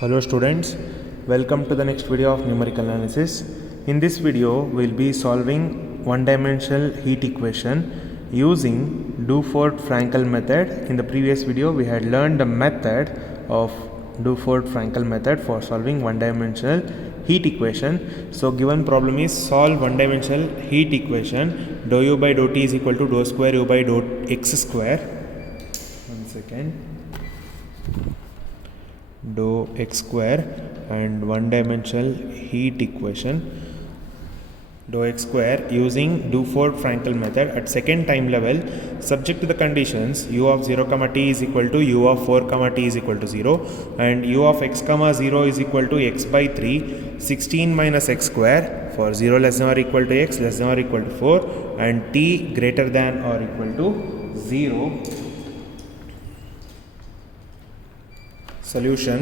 Hello students, welcome to the next video of numerical analysis. In this video, we'll be solving one-dimensional heat equation using Dufort-Frankel method. In the previous video, we had learned the method of Dufort-Frankel method for solving one-dimensional heat equation. So given problem is solve one-dimensional heat equation dou u by dou t is equal to dou square u by dou x square. One second. Dou x square and one-dimensional heat equation dou x square using Dufort-Frankel method at second time level, subject to the conditions u of 0 comma t is equal to u of 4 comma t is equal to 0 and u of x comma 0 is equal to x by 3 16 minus x square for 0 less than or equal to x less than or equal to 4 and t greater than or equal to 0. Solution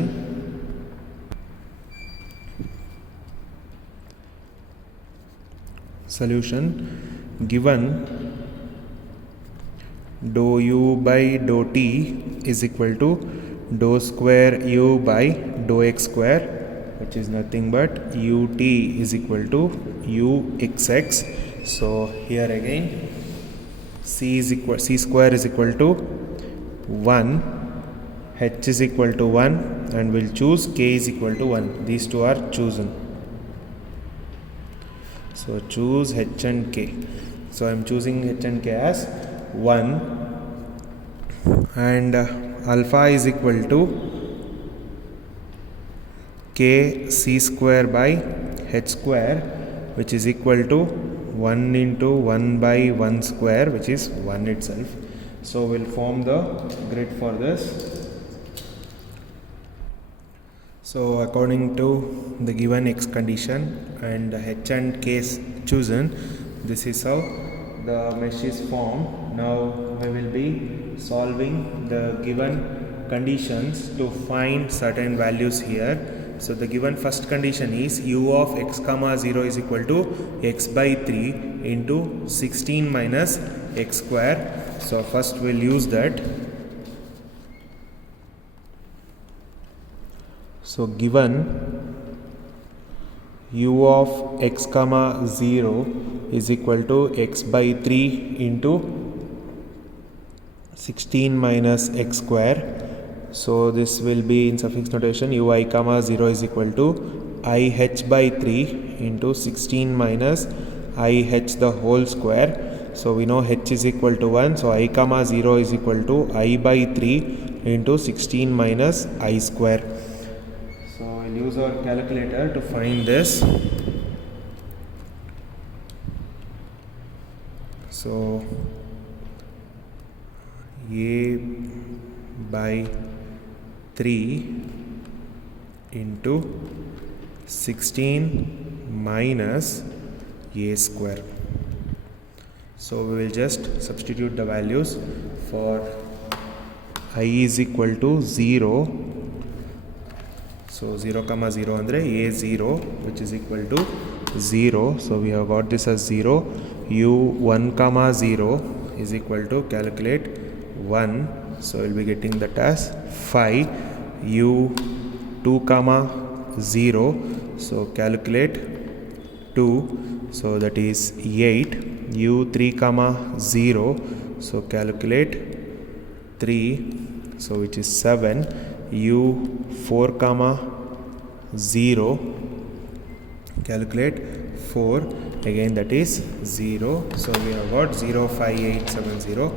given dou u by dou t is equal to dou square u by dou x square, which is nothing but ut is equal to uxx. So here again c square is equal to 1, h is equal to 1, and we'll choose k is equal to 1. These two are chosen. So choose h and k. So I'm choosing h and k as 1 and alpha is equal to k c square by h square, which is equal to 1 into 1 by 1 square, which is 1 itself. So we'll form the grid for this. So according to the given x condition and the h and k is chosen, this is how the mesh is formed. Now we will be solving the given conditions to find certain values here. So the given first condition is u of x comma 0 is equal to x by 3 into 16 minus x square. So first we'll use that. So given u of x comma 0 is equal to x by 3 into 16 minus x square. So this will be in suffix notation ui comma 0 is equal to I h by 3 into 16 minus I h the whole square. So we know h is equal to 1. So I comma 0 is equal to I by 3 into 16 minus I square. So we'll use our calculator to find this. So a by 3 into 16 minus a square. So we will just substitute the values. For I is equal to 0. So 0 comma 0 andre a0, which is equal to 0. So we have got this as 0. u1 comma 0 is equal to calculate 1. So we'll be getting that as 5. u2 comma 0. So calculate 2. So that is 8. u3 comma 0. So calculate 3. So which is 7. u4 comma 0, calculate 4, again that is 0. So we have got 0, 5, 8, 7, 0.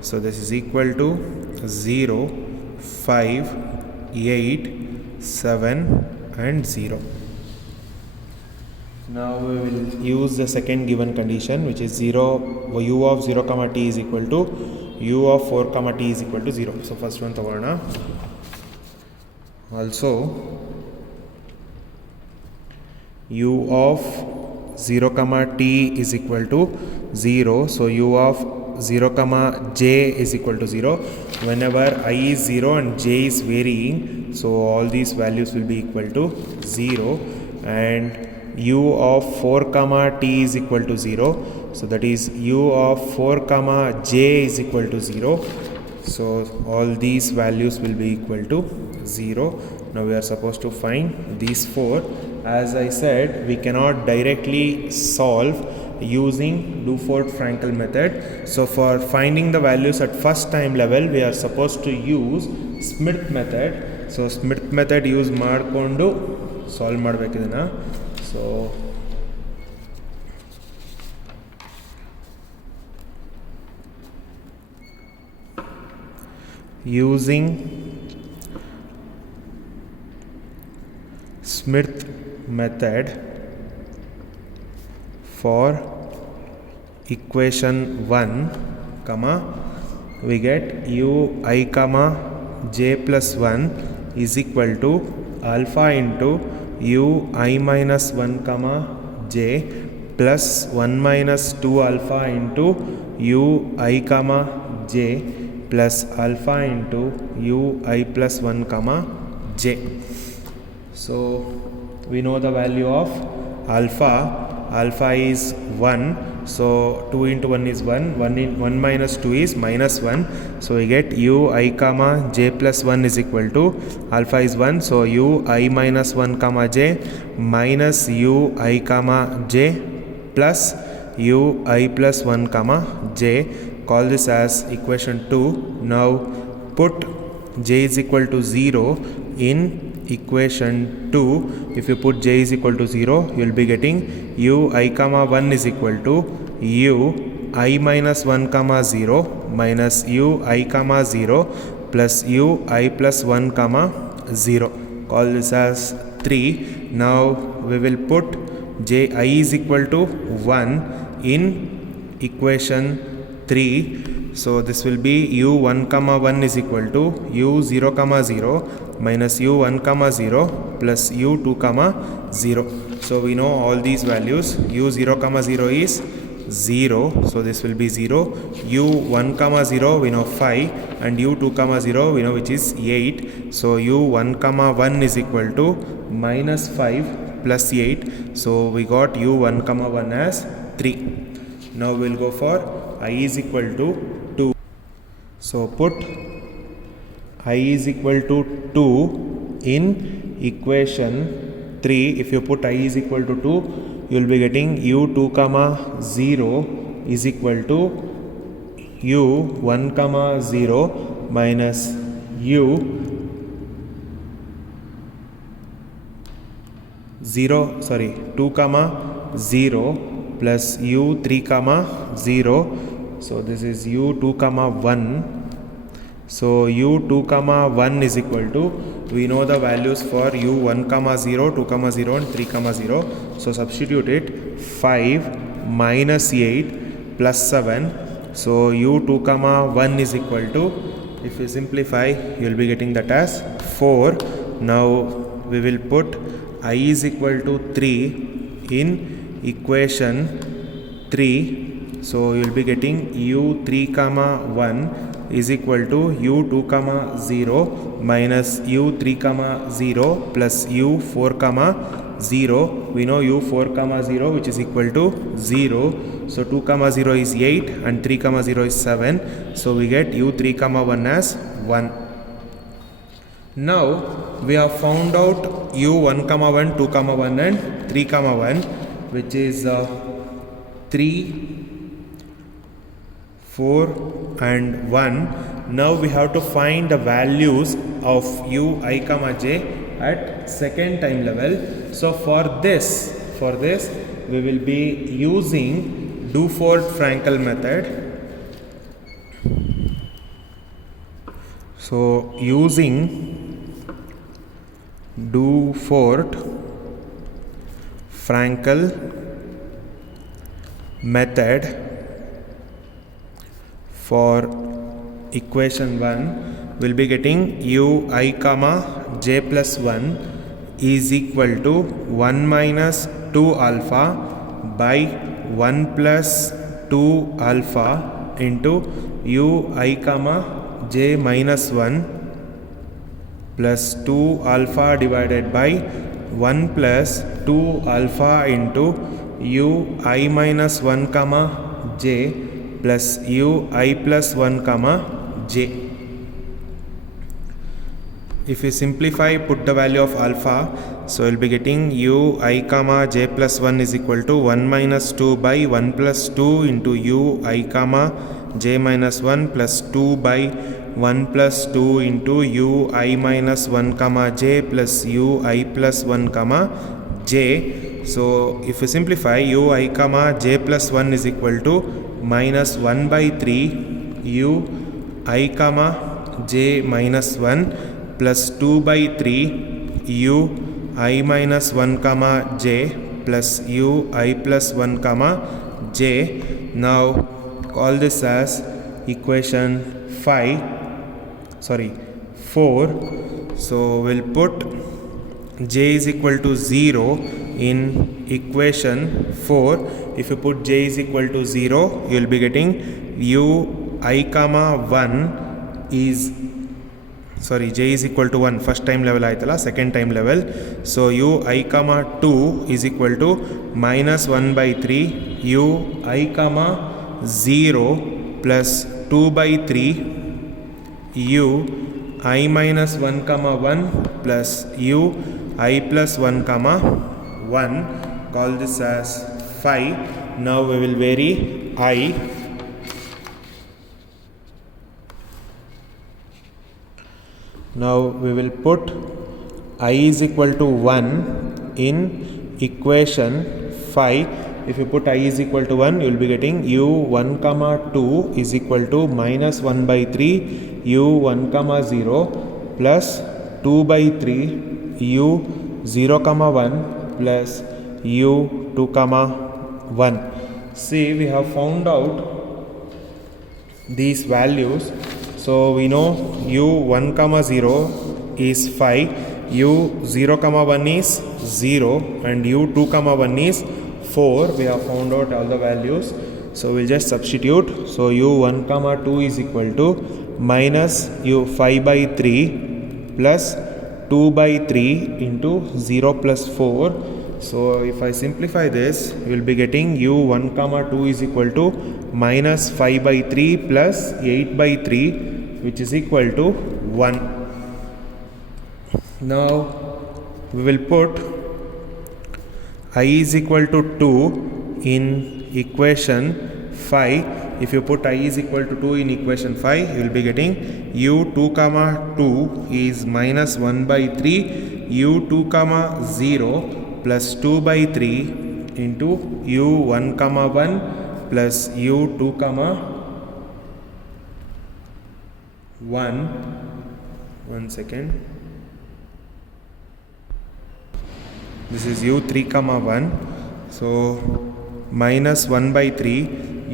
So this is equal to 0, 5, 8, 7 and 0. Now we will use the second given condition, which is 0 u of 0 comma t is equal to u of 4 comma t is equal to 0. So first one tagona. Also u of 0 comma t is equal to 0. So u of 0 comma j is equal to 0. Whenever I is 0 and j is varying, so all these values will be equal to 0. And u of 4 comma t is equal to 0. So that is u of 4 comma j is equal to 0. So all these values will be equal to 0. Now we are supposed to find these 4. As I said, we cannot directly solve using Dufort-Frankel method. So for finding the values at first time level, we are supposed to use Smith method. So Smith method use ಮಾಡಿಕೊಂಡು solve ಮಾಡಬೇಕು ಇದನ್ನ. So using Smith method for equation 1, comma, we get ui comma j plus 1 is equal to alpha into ui minus 1 comma j plus 1 minus 2 alpha into ui comma j plus alpha into ui plus 1 comma j. So we know the value of alpha. Alpha is 1, so 2 into 1 is 1, 1 minus 2 is minus 1, so we get ui comma j plus 1 is equal to alpha is 1, so ui minus 1 comma j minus ui comma j plus ui plus 1 comma j. Call this as equation 2. Now put j is equal to 0 in equation 2. If you put j is equal to 0, you will be getting ui comma 1 is equal to ui minus 1 comma 0 minus ui comma 0 plus ui plus 1 comma 0. Call this as 3. Now we will put j I is equal to 1 in equation 3. So this will be u1 comma 1 is equal to u0 comma 0 minus u1 comma 0 plus u2 comma 0. So we know all these values. u0 comma 0 is 0, so this will be 0. u1 comma 0 we know 5 and u2 comma 0 we know which is 8. So u1 comma 1 is equal to minus 5 plus 8. So we got u1 comma 1 as 3. Now we'll go for I is equal to 2. So put I is equal to 2 in equation 3. If you put I is equal to 2, you will be getting u2 comma 0 is equal to u1 comma 0 minus u 2 comma 0 plus u3 comma 0. So this is u2 comma 1. So u2 comma 1 is equal to, we know the values for u1 comma 0, 2 comma 0 and 3 comma 0. So substitute it. 5 minus 8 plus 7. So u2 comma 1 is equal to, if you simplify, you will be getting that as 4. Now we will put I is equal to 3 in equation 3. So you will be getting u3 comma 1 is equal to u2 comma 0 minus u3 comma 0 plus u4 comma 0. We know u4 comma 0 which is equal to 0. So 2 comma 0 is 8 and 3 comma 0 is 7. So we get u3 comma 1 as 1. Now we have found out u1 comma 1, 2 comma 1 and 3 comma 1, which is 3, 4 and 1. Now we have to find the values of ui comma j at second time level. So for this we will be using Dufort-Frankel method. So using Dufort-Frankel method for equation 1, we'll be getting ui comma j plus 1 is equal to 1 minus 2 alpha by 1 plus 2 alpha into ui comma j minus 1 plus 2 alpha divided by 1 plus 2 alpha into ui minus 1 comma j plus ui plus 1 comma j. if you simplify, put the value of alpha, so you'll be getting u I comma j plus 1 is equal to 1 minus 2 by 1 plus 2 into u I comma j minus 1 plus 2 by 1 plus 2 into u I minus 1 comma j plus u I plus 1 comma j. So if you simplify, u I comma j plus 1 is equal to minus 1 by 3 u I comma j minus 1 plus 2 by 3 u I minus 1 comma j plus u I plus 1 comma j. Now call this as equation 4. So we'll put j is equal to 0 in equation 4. If you put j is equal to 0, you will be getting u I comma 1 is j is equal to 1 first time level aitala, second time level, so u I comma 2 is equal to minus 1 by 3 u I comma 0 plus 2 by 3 u I minus 1 comma 1 plus u I plus 1 comma 1. Call this as 5. Now we will vary I. Now we will put I is equal to 1 in equation 5. If you put I is equal to 1, you will be getting u 1 comma 2 is equal to minus 1 by 3 u 1 comma 0 plus 2 by 3 u 0 comma 1 plus u 2 comma 1. See, we have found out these values. So we know u 1 comma 0 is 5, u 0 comma 1 is 0 and u 2 comma 1 is 4. We have found out all the values. So we'll just substitute. So u 1 comma 2 is equal to minus u 5 by 3 plus 2 by 3 into 0 plus 4. So if I simplify this, you will be getting u 1 comma 2 is equal to minus 5 by 3 plus 8 by 3, which is equal to 1. Now we will put I is equal to 2 in equation 5. If you put I is equal to 2 in equation 5, you will be getting u 2 comma 2 is minus 1 by 3 u 2 comma 0 plus 2 by 3 into u 1 comma 1 plus u 2 comma 1. 1 second. This is u 3 comma 1. So minus 1 by 3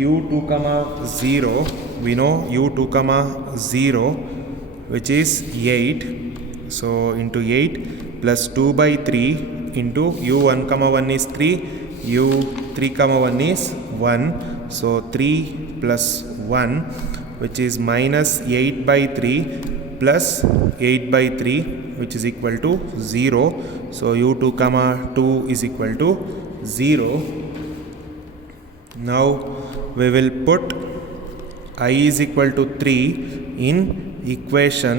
u 2 comma 0. We know u 2 comma 0, which is 8. So into 8 plus 2 by 3 into u 1 comma 1 is 3, u 3 comma 1 is 1. So 3 plus 1, which is minus 8 by 3 plus 8 by 3, which is equal to 0. So u 2 comma 2 is equal to 0. Now we will put I is equal to 3 in equation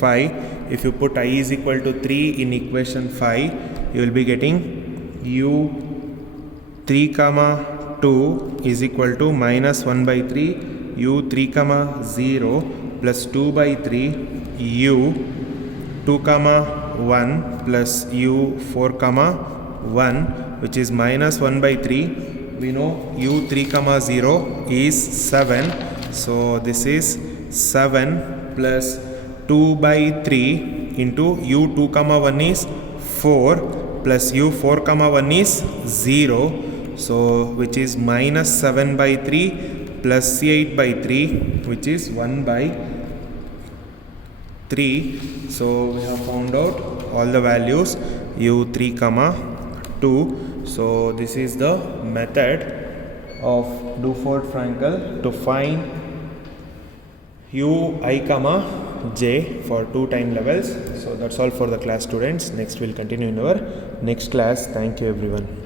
5. If you put I is equal to 3 in equation 5, you will be getting u 3 comma 2 is equal to minus 1 by 3 u 3 comma 0 plus 2 by 3 u 2 comma 1 plus u 4 comma 1, which is minus 1 by 3. We know u 3 comma 0 is 7. So this is 7 plus 2 by 3 into u 2 comma 1 is 4 plus u 4 comma 1 is 0. So which is minus 7 by 3 plus 8 by 3, which is 1 by 3. So we have found out all the values u 3 comma 2. So this is the method of Dufort-Frankel to find u I comma j for 2 time levels. So that's all for the class, students. Next we'll continue in our next class. Thank you everyone.